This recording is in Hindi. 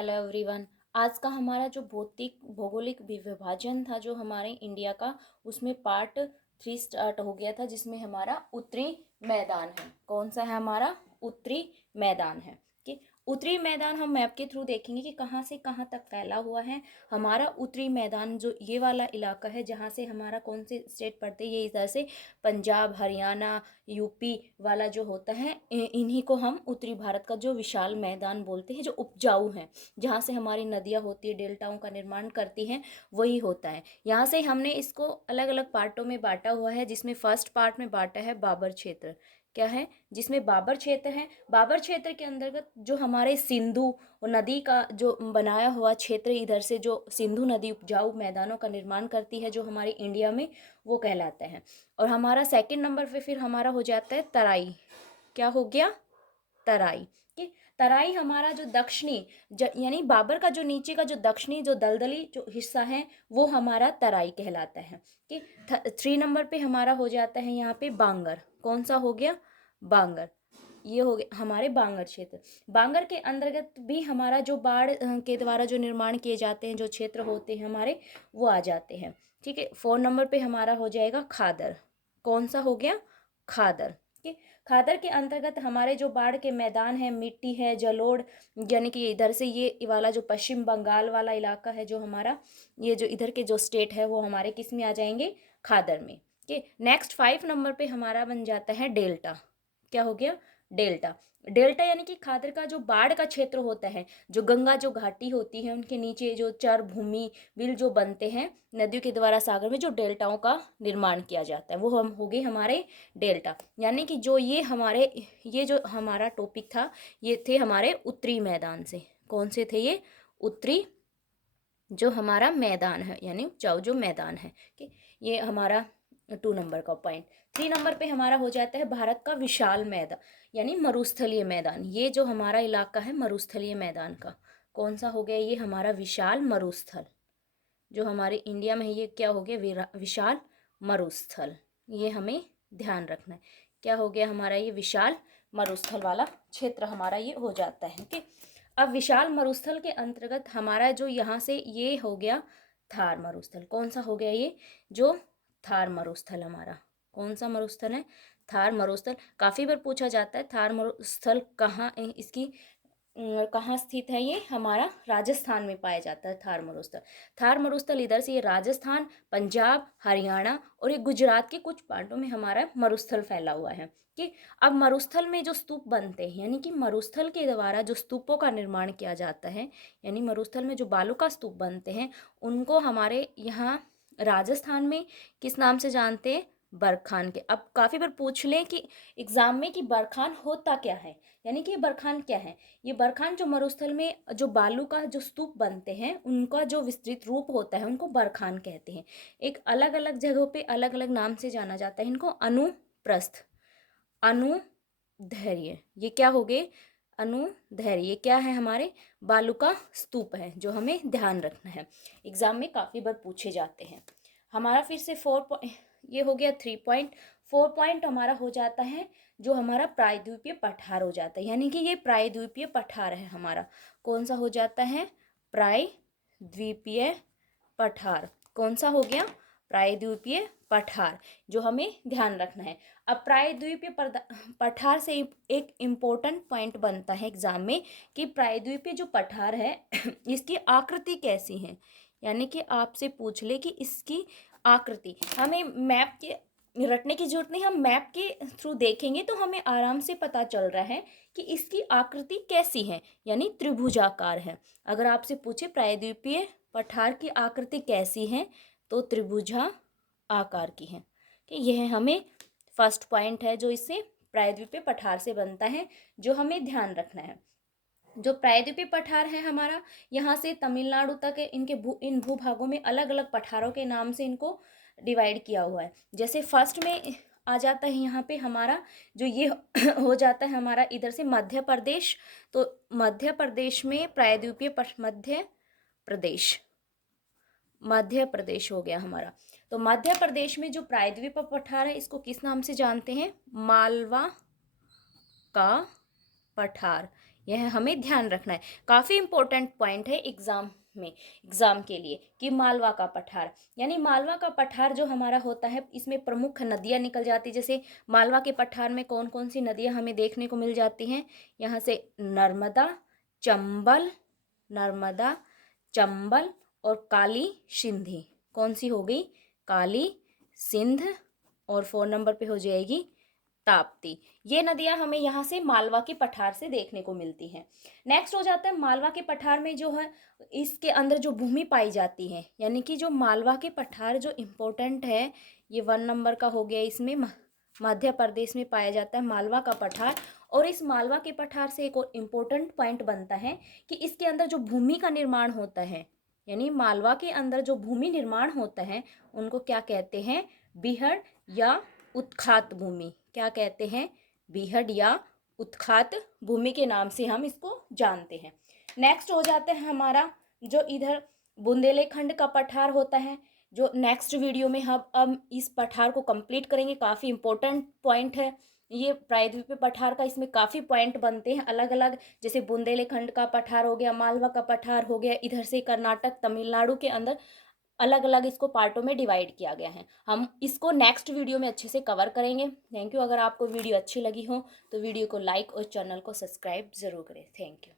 Hello everyone. आज का हमारा जो भौतिक भौगोलिक विभाजन था जो हमारे इंडिया का, उसमें पार्ट 3 स्टार्ट हो गया था, जिसमें हमारा उत्तरी मैदान है। कौन सा है हमारा? उत्तरी मैदान है कि उत्तरी मैदान हम मैप के थ्रू देखेंगे कि कहाँ से कहाँ तक फैला हुआ है हमारा उत्तरी मैदान। जो ये वाला इलाका है जहाँ से हमारा कौन से स्टेट पड़ते हैं, ये इधर से पंजाब, हरियाणा, यूपी वाला जो होता है, इन्हीं को हम उत्तरी भारत का जो विशाल मैदान बोलते हैं, जो उपजाऊ है, जहाँ से हमारी नदियाँ होती है, डेल्टाओं का निर्माण करती हैं, वही होता है। यहाँ से हमने इसको अलग अलग पार्टों में बांटा हुआ है, जिसमें फर्स्ट पार्ट में बांटा है बाबर क्षेत्र। क्या है? जिसमें बाबर क्षेत्र है। बाबर क्षेत्र के अंतर्गत जो हमारे सिंधु नदी का जो बनाया हुआ क्षेत्र, इधर से जो सिंधु नदी उपजाऊ मैदानों का निर्माण करती है जो हमारे इंडिया में, वो कहलाता है। और हमारा सेकंड नंबर पे फिर हमारा हो जाता है तराई। क्या हो गया? तराई। कि तराई हमारा जो दक्षिणी यानी बाबर का जो नीचे का जो दक्षिणी जो दलदली जो हिस्सा है, वो हमारा तराई कहलाता है। कि 3 नंबर पे हमारा हो जाता है यहाँ पे बांगर। कौन सा हो गया? बांगर। ये हो गया हमारे बांगर क्षेत्र। बांगर के अंतर्गत भी हमारा जो बाढ़ के द्वारा जो निर्माण किए जाते हैं, जो क्षेत्र होते हैं हमारे, वो आ जाते हैं। ठीक है। 4 नंबर पे हमारा हो जाएगा खादर। कौन सा हो गया? खादर। ठीक। खादर के अंतर्गत हमारे जो बाढ़ के मैदान है, मिट्टी है, जलोढ़, यानी कि इधर से ये वाला जो पश्चिम बंगाल वाला इलाका है जो हमारा, ये जो इधर के जो स्टेट है, वो हमारे किस में आ जाएंगे? खादर में। ठीक। नेक्स्ट 5 नंबर पे हमारा बन जाता है डेल्टा। क्या हो गया? डेल्टा। डेल्टा यानी कि खादर का जो बाढ़ का क्षेत्र होता है, जो गंगा जो घाटी होती है, उनके नीचे जो चर भूमि बिल जो बनते हैं नदियों के द्वारा सागर में, जो डेल्टाओं का निर्माण किया जाता है, वो हम हो गए हमारे डेल्टा। यानी कि जो ये जो हमारा टॉपिक था, ये थे हमारे उत्तरी मैदान से। कौन से थे ये? उत्तरी जो हमारा मैदान है, यानी उपजाऊ जो मैदान है कि ये हमारा 2 नंबर का पॉइंट। 3 नंबर पे हमारा हो जाता है भारत का विशाल मैदान, यानी मरुस्थलीय मैदान। ये जो हमारा इलाका है मरुस्थलीय मैदान का, कौन सा हो गया? ये हमारा विशाल मरुस्थल जो हमारे इंडिया में है, ये क्या हो गया? विशाल मरुस्थल। ये हमें ध्यान रखना है। क्या हो गया हमारा? ये विशाल मरुस्थल वाला क्षेत्र हमारा ये हो जाता है कि अब विशाल मरुस्थल के अंतर्गत हमारा जो यहाँ से ये हो गया थार मरुस्थल। कौन सा हो गया? ये जो थार मरुस्थल हमारा, कौन सा मरुस्थल है? थार मरुस्थल। काफ़ी बार पूछा जाता है थार मरुस्थल कहाँ इसकी कहाँ स्थित है? ये हमारा राजस्थान में पाया जाता है थार मरुस्थल। थार मरुस्थल इधर से ये राजस्थान, पंजाब, हरियाणा और ये गुजरात के कुछ पार्टों में हमारा मरुस्थल फैला हुआ है। कि अब मरुस्थल में जो स्तूप बनते हैं, यानी कि मरुस्थल के द्वारा जो स्तूपों का निर्माण किया जाता है, यानी मरुस्थल में जो बालू का स्तूप बनते हैं, उनको हमारे यहाँ राजस्थान में किस नाम से जानते हैं? बरखान के। अब काफ़ी बार पूछ लें कि एग्जाम में कि बरखान होता क्या है, यानी कि ये बरखान क्या है? ये बरखान जो मरुस्थल में जो बालू का जो स्तूप बनते हैं, उनका जो विस्तृत रूप होता है, उनको बरखान कहते हैं। एक अलग अलग जगहों पे अलग अलग नाम से जाना जाता है इनको। अनुप्रस्थ, अनुधैर्य, ये क्या हो गए? अनुधैर्य। ये क्या है? हमारे बालू का स्तूप है, जो हमें ध्यान रखना है। एग्जाम में काफ़ी बार पूछे जाते हैं। हमारा फिर से 4 ये हो गया 3 पॉइंट। 4 पॉइंट हमारा हो जाता है जो हमारा प्रायद्वीपीय पठार हो जाता है, यानी कि ये प्रायद्वीपीय पठार है हमारा। कौन सा हो जाता है? प्रायद्वीपीय पठार। कौन सा हो गया? प्रायद्वीपीय पठार, जो हमें ध्यान रखना है। अब प्रायद्वीपीय पठार से एक इम्पोर्टेंट पॉइंट बनता है एग्जाम में कि प्रायद्वीपीय जो पठार है इसकी आकृति कैसी है, यानी कि आपसे पूछ ले कि इसकी आकृति। हमें मैप के रटने की जरूरत नहीं, हम मैप के थ्रू देखेंगे तो हमें आराम से पता चल रहा है कि इसकी आकृति कैसी है, यानी त्रिभुजाकार है। अगर आपसे पूछे प्रायद्वीपीय पठार की आकृति कैसी है, तो त्रिभुजा आकार की है। कि यह हमें फर्स्ट पॉइंट है जो इससे प्रायद्वीपीय पठार से बनता है, जो हमें ध्यान रखना है। जो प्रायद्वीपीय पठार है हमारा, यहाँ से तमिलनाडु तक इन भूभागों में अलग अलग पठारों के नाम से इनको डिवाइड किया हुआ है। जैसे फर्स्ट में आ जाता है यहाँ पे हमारा जो ये हो जाता है हमारा इधर से मध्य प्रदेश। तो मध्य प्रदेश में प्रायद्वीपीय मध्य प्रदेश हो गया हमारा। तो मध्य प्रदेश में जो प्रायद्वीपीय पठार है, इसको किस नाम से जानते हैं? मालवा का पठार, यह हमें ध्यान रखना है। काफ़ी इंपॉर्टेंट पॉइंट है एग्जाम के लिए कि मालवा का पठार, यानी मालवा का पठार जो हमारा होता है इसमें प्रमुख नदियाँ निकल जाती है। जैसे मालवा के पठार में कौन कौन सी नदियाँ हमें देखने को मिल जाती हैं, यहाँ से नर्मदा, चंबल और काली सिंधी। कौन सी हो गई, काली, सिंध, और 4 नंबर पे हो जाएगी ताप्ती। ये नदियां हमें यहाँ से मालवा के पठार से देखने को मिलती हैं। नेक्स्ट हो जाता है मालवा के पठार में जो है इसके अंदर जो भूमि पाई जाती है, यानी कि जो मालवा के पठार जो इम्पोर्टेंट है, ये 1 नंबर का हो गया। इसमें मध्य प्रदेश में पाया जाता है मालवा का पठार। और इस मालवा के पठार से एक और इम्पोर्टेंट पॉइंट बनता है कि इसके अंदर जो भूमि का निर्माण होता है, यानी मालवा के अंदर जो भूमि निर्माण होता है उनको क्या कहते हैं, बीहड़ या उत्खात भूमि। क्या कहते हैं, बीहड़ या उत्खात भूमि के नाम से हम इसको जानते हैं। नेक्स्ट हो जाता है हमारा जो इधर बुंदेलखंड का पठार होता है, जो नेक्स्ट वीडियो में हम अब इस पठार को कंप्लीट करेंगे। काफ़ी इंपॉर्टेंट पॉइंट है ये प्रायद्वीपीय पठार का, इसमें काफ़ी पॉइंट बनते हैं अलग अलग। जैसे बुंदेलखंड का पठार हो गया, मालवा का पठार हो गया, इधर से कर्नाटक तमिलनाडु के अंदर अलग अलग इसको पार्टों में डिवाइड किया गया है। हम इसको नेक्स्ट वीडियो में अच्छे से कवर करेंगे। Thank you. अगर आपको वीडियो अच्छी लगी हो तो वीडियो को लाइक और चैनल को सब्सक्राइब ज़रूर करें। Thank you.